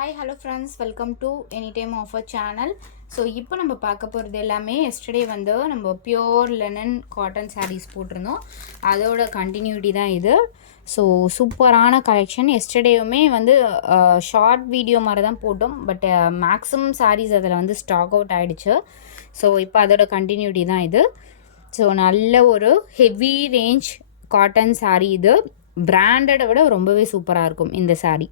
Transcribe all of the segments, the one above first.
Hi hello friends, welcome to any time offer channel. So இப்போ நம்ம பார்க்க போகிறது எல்லாமே எஸ்டர்டே வந்து நம்ம பியோர் லெனன் காட்டன் சாரீஸ் போட்டிருந்தோம். அதோட கண்டினியூட்டி தான் இது. ஸோ சூப்பரான கலெக்ஷன். எஸ்டர்டேவுமே வந்து ஷார்ட் வீடியோ மாதிரி தான் போட்டோம், பட் மேக்ஸிமம் சாரீஸ் அதில் வந்து ஸ்டாக் அவுட் ஆகிடுச்சு. ஸோ இப்போ அதோட கண்டினியூட்டி தான் இது. ஸோ நல்ல ஒரு ஹெவி ரேஞ்ச் காட்டன் சாரீ. இது பிராண்டடை விட ரொம்பவே சூப்பராக இருக்கும் இந்த சாரீ.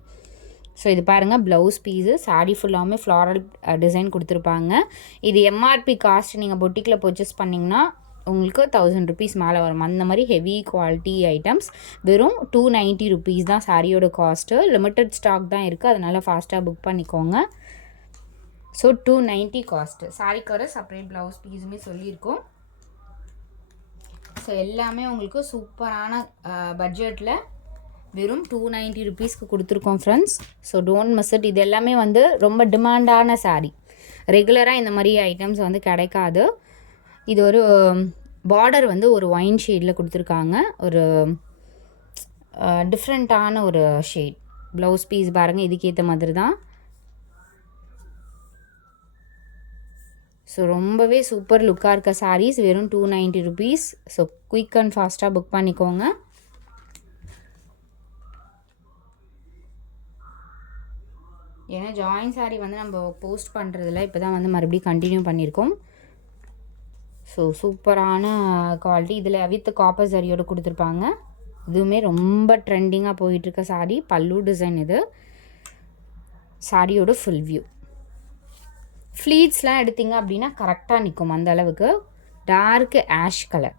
ஸோ இது பாருங்கள், ப்ளவுஸ் பீஸு. சாரீ ஃபுல்லாமே ஃப்ளாரல் டிசைன் கொடுத்துருப்பாங்க. இது எம்ஆர்பி காஸ்ட் நீங்கள் பொட்டிக்கில் பர்ச்சேஸ் பண்ணிங்கன்னா உங்களுக்கு 1000 rupees மேலே வரும். அந்த மாதிரி ஹெவி குவாலிட்டி ஐட்டம்ஸ். வெறும் 290 rupees தான் சாரியோட காஸ்ட்டு. லிமிட்டட் ஸ்டாக் தான் இருக்குது, அதனால் ஃபாஸ்ட்டாக புக் பண்ணிக்கோங்க. So 290 cost. சாரிக்கு வர செப்பரேட் ப்ளவுஸ் பீஸுமே சொல்லியிருக்கோம். ஸோ எல்லாமே உங்களுக்கு சூப்பரான பட்ஜெட்டில் வெறும் 290 rupeesக்கு கொடுத்துருக்கோம் friends. So don't miss it. இது எல்லாமே வந்து ரொம்ப டிமாண்டான சாரீ. ரெகுலராக இந்த மாதிரி ஐட்டம்ஸ் வந்து கிடைக்காது. இது ஒரு பார்டர் வந்து ஒரு ஒயின் ஷேடில் கொடுத்துருக்காங்க. ஒரு டிஃப்ரெண்ட்டான ஒரு ஷேட். ப்ளவுஸ் பீஸ் பாருங்கள், இதுக்கேற்ற மாதிரி தான். ஸோ ரொம்பவே சூப்பர் லுக்காக இருக்க சாரீஸ். வெறும் 290 rupees. ஸோ குயிக் அண்ட் ஃபாஸ்ட்டாக புக் பண்ணிக்கோங்க. ஏன்னா ஜாயின் சாரீ வந்து நம்ம போஸ்ட் பண்ணுறதில்ல, இப்போ தான் வந்து மறுபடியும் கண்டினியூ பண்ணியிருக்கோம். ஸோ சூப்பரான குவாலிட்டி. இதில் வித் காப்பர் சரியோடு கொடுத்துருப்பாங்க. இதுவுமே ரொம்ப ட்ரெண்டிங்காக போயிட்டுருக்க சாரீ. பல்லு டிசைன் இது. சாரியோட ஃபுல் வியூ. ஃப்ளீட்ஸ்லாம் எடுத்திங்க அப்படின்னா கரெக்டாக நிற்கும் அந்த அளவுக்கு. Dark ash colour.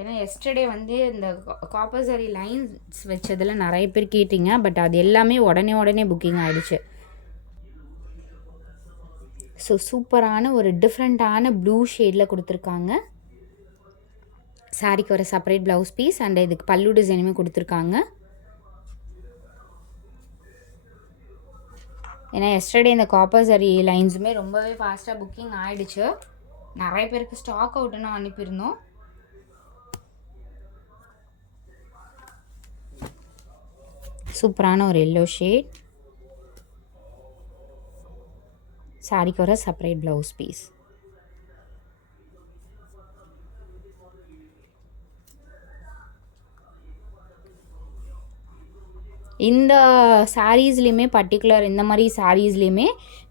ஏன்னா எஸ்டர்டே வந்து இந்த காப்பர் சாரி லைன்ஸ் வச்சதில் நிறைய பேர் கேட்டிங்க, பட் அது எல்லாமே உடனே புக்கிங் ஆகிடுச்சு. ஸோ சூப்பரான ஒரு டிஃப்ரெண்ட்டான ப்ளூ ஷேடில் கொடுத்துருக்காங்க. சாரிக்கு ஒரு செப்பரேட் ப்ளவுஸ் பீஸ் அண்ட் இதுக்கு பல்லு டிசைனுமே கொடுத்துருக்காங்க. ஏன்னா எஸ்டர்டே இந்த காப்பர் சாரி லைன்ஸுமே ரொம்பவே ஃபாஸ்ட்டாக புக்கிங் ஆகிடுச்சு. நிறைய பேருக்கு ஸ்டாக் அவுட்டுன்னு அனுப்பியிருந்தோம். சூப்பரான ஒரு எல்லோ ஷேட். சாரிக்கு ஒரு செப்பரேட் ப்ளவுஸ் பீஸ். இந்த சாரீஸ்லேயுமே பர்டிகுலர் இந்த மாதிரி சாரீஸ்லேயுமே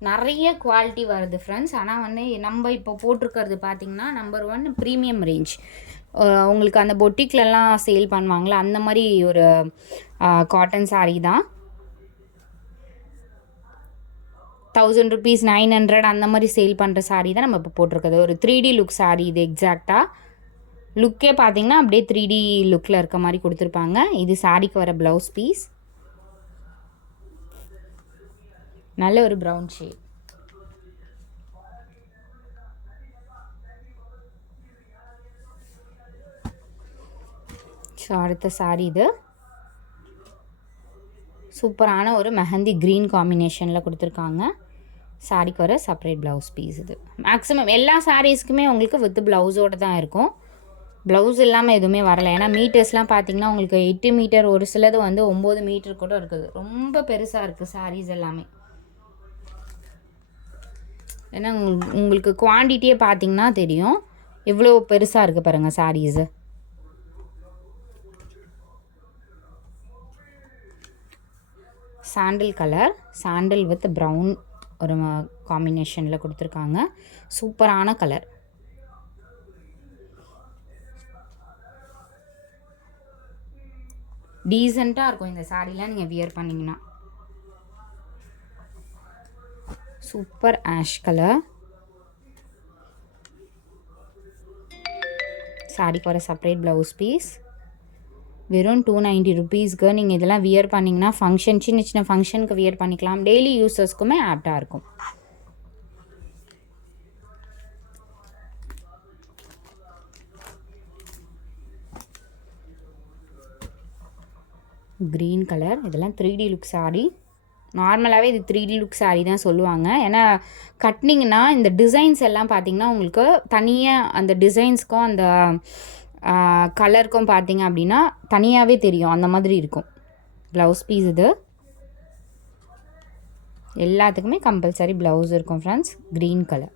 நிறைய குவாலிட்டி வருது ஃப்ரெண்ட்ஸ். ஆனால் வந்து நம்ம இப்போ போட்டிருக்கிறது பார்த்திங்கன்னா நம்பர் 1 ப்ரீமியம் ரேஞ்ச். உங்களுக்கு அந்த பொட்டிக்லலாம் சேல் பண்ணுவாங்களா அந்த மாதிரி ஒரு காட்டன் சாரீ தான். 1000 rupees 900 அந்த மாதிரி சேல் பண்ணுற சாரீ தான் நம்ம இப்போ போட்டிருக்கிறது. ஒரு 3D லுக் சாரீ இது. எக்ஸாக்டாக லுக்கே பார்த்திங்கன்னா அப்படியே 3D லுக்கில் இருக்க மாதிரி கொடுத்துருப்பாங்க. இது சாரீக்கு வர ப்ளவுஸ் பீஸ். நல்ல ஒரு ப்ரௌன் ஷேட். ஸோ அடுத்த சாரீ இது. சூப்பரான ஒரு மெஹந்தி க்ரீன் காம்பினேஷனில் கொடுத்துருக்காங்க. சாரீக்கு வர செப்பரேட் ப்ளவுஸ் பீஸ் இது. மேக்ஸிமம் எல்லா சாரீஸ்க்குமே உங்களுக்கு வித் ப்ளவுஸோடு தான் இருக்கும். ப்ளவுஸ் இல்லாமல் எதுவுமே வரலை. ஏன்னா மீட்டர்ஸ்லாம் பார்த்திங்கன்னா உங்களுக்கு 8 மீட்டர், ஒரு சிலது வந்து 9 மீட்டர் கூட இருக்குது. ரொம்ப பெருசாக இருக்குது சாரீஸ் எல்லாமே. ஏன்னா உங்களுக்கு குவான்டிட்டியே பார்த்திங்கன்னா தெரியும் எவ்வளோ பெருசாக இருக்குது பாருங்கள் saris. Sandal colour. Sandal with brown ஒரு காம்பினேஷனில் கொடுத்துருக்காங்க. சூப்பரான கலர். டீசெண்டாக இருக்கும் இந்த சாரீலாம் நீங்கள் வியர் பண்ணிங்கன்னா. Super ash colour. சாரீக்கு வர செப்பரேட் ப்ளவுஸ் பீஸ். வெறும் 290 rupeesக்கு நீங்கள் இதெல்லாம் வியர் பண்ணிங்கன்னா ஃபங்க்ஷன், சின்ன ஃபங்க்ஷனுக்கு வியர் பண்ணிக்கலாம். டெய்லி யூஸர்ஸ்க்குமே ஆப்டாக இருக்கும். Green colour. இதெல்லாம் 3D லுக் சாரீ. நார்மலாகவே இது 3D லுக் சாரீ தான் சொல்லுவாங்க. ஏன்னா கட்டினிங்கன்னா இந்த டிசைன்ஸ் எல்லாம் பார்த்திங்கன்னா உங்களுக்கு தனியாக அந்த டிசைன்ஸ்க்கும் அந்த கலருக்கும் பார்த்தீங்க அப்படின்னா தனியாகவே தெரியும், அந்த மாதிரி இருக்கும் ப்ளவுஸ் பீஸ். இது எல்லாத்துக்குமே கம்பல்சரி ப்ளவுஸ் இருக்கும் friends. Green colour,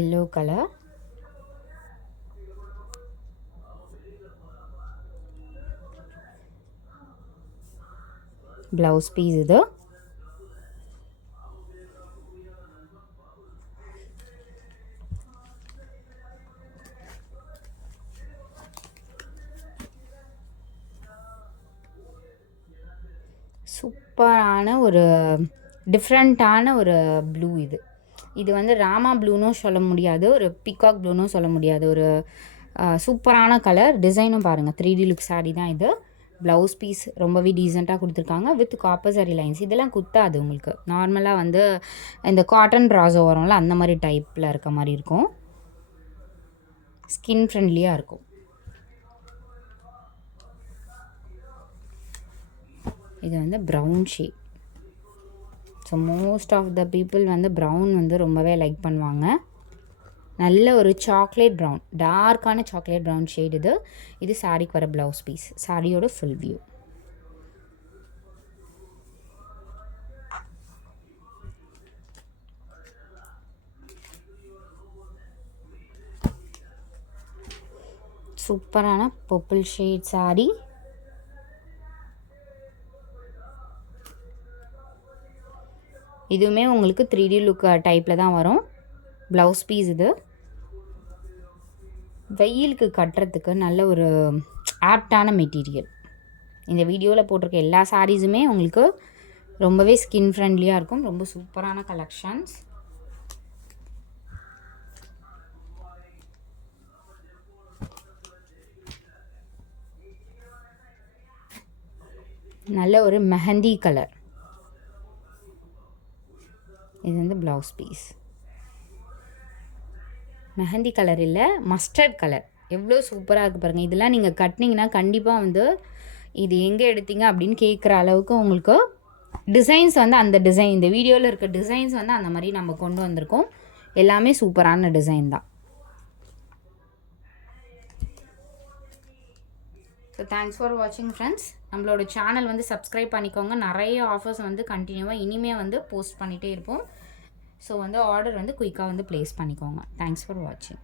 yellow colour, blouse piece. இது சூப்பரான ஒரு டிஃப்ரெண்ட்டான ஒரு ப்ளூ. இது வந்து ராமா ப்ளூனும் சொல்ல முடியாது, ஒரு பீகாக் ப்ளூனும் சொல்ல முடியாது. ஒரு சூப்பரான கலர். டிசைனும் பாருங்கள், 3D லுக் சாரீ தான் இது. ப்ளவுஸ் பீஸ் ரொம்பவே டீசெண்டாக கொடுத்துருக்காங்க வித் காப்பர் சரி லைன்ஸ். இதெல்லாம் குத்தாது உங்களுக்கு. நார்மலாக வந்து இந்த காட்டன் ப்ராசோ வரும்ல, அந்த மாதிரி டைப்பில் இருக்க மாதிரி இருக்கும். ஸ்கின் ஃப்ரெண்ட்லியாக இருக்கும். இது வந்து brown shade. So most of the people வந்து ப்ரௌன் வந்து ரொம்பவே லைக் பண்ணுவாங்க. நல்ல ஒரு சாக்லேட் ப்ரௌன், டார்க்கான சாக்லேட் ப்ரௌன் ஷேட். இது சாரீக்கு வர ப்ளவுஸ் பீஸ். சாரியோட ஃபுல் வியூ. சூப்பரான பர்பிள் ஷேட் சாரீ. இதுவுமே உங்களுக்கு 3D லுக் டைப்பில் தான் வரும். Blouse piece. இது வெயிலுக்கு கட்டுறதுக்கு நல்ல ஒரு ஆப்டான மெட்டீரியல். இந்த வீடியோவில் போட்டிருக்க எல்லா சாரீஸுமே உங்களுக்கு ரொம்பவே ஸ்கின் ஃப்ரெண்ட்லியாக இருக்கும். ரொம்ப சூப்பரான கலெக்ஷன்ஸ். நல்ல ஒரு மெஹந்தி கலர். இது வந்து ப்ளவுஸ் பீஸ். மெஹந்தி கலர் இல்லை, மஸ்டர்ட் கலர். எவ்வளோ சூப்பராக இருக்குது பாருங்கள். இதெல்லாம் நீங்கள் கட்டினீங்கன்னா கண்டிப்பாக வந்து இது எங்கே எடுத்தீங்க அப்படின்னு கேட்குற அளவுக்கு உங்களுக்கு டிசைன்ஸ் வந்து அந்த டிசைன், இந்த வீடியோவில் இருக்க டிசைன்ஸ் வந்து அந்த மாதிரி நம்ம கொண்டு வந்திருக்கோம். எல்லாமே சூப்பரான டிசைன் தான். ஸோ தேங்க்ஸ் ஃபார் வாட்சிங் ஃப்ரெண்ட்ஸ். நம்மளோட சேனல் வந்து சப்ஸ்கிரைப் பண்ணிக்கோங்க. நிறைய ஆஃபர்ஸ் வந்து கண்டினியூவாக இனிமேல் வந்து போஸ்ட் பண்ணிகிட்டே இருப்போம். ஸோ வந்து ஆர்டர் வந்து குயிக்காக வந்து ப்ளேஸ் பண்ணிக்கோங்க. தேங்க்ஸ் ஃபார் வாட்சிங்.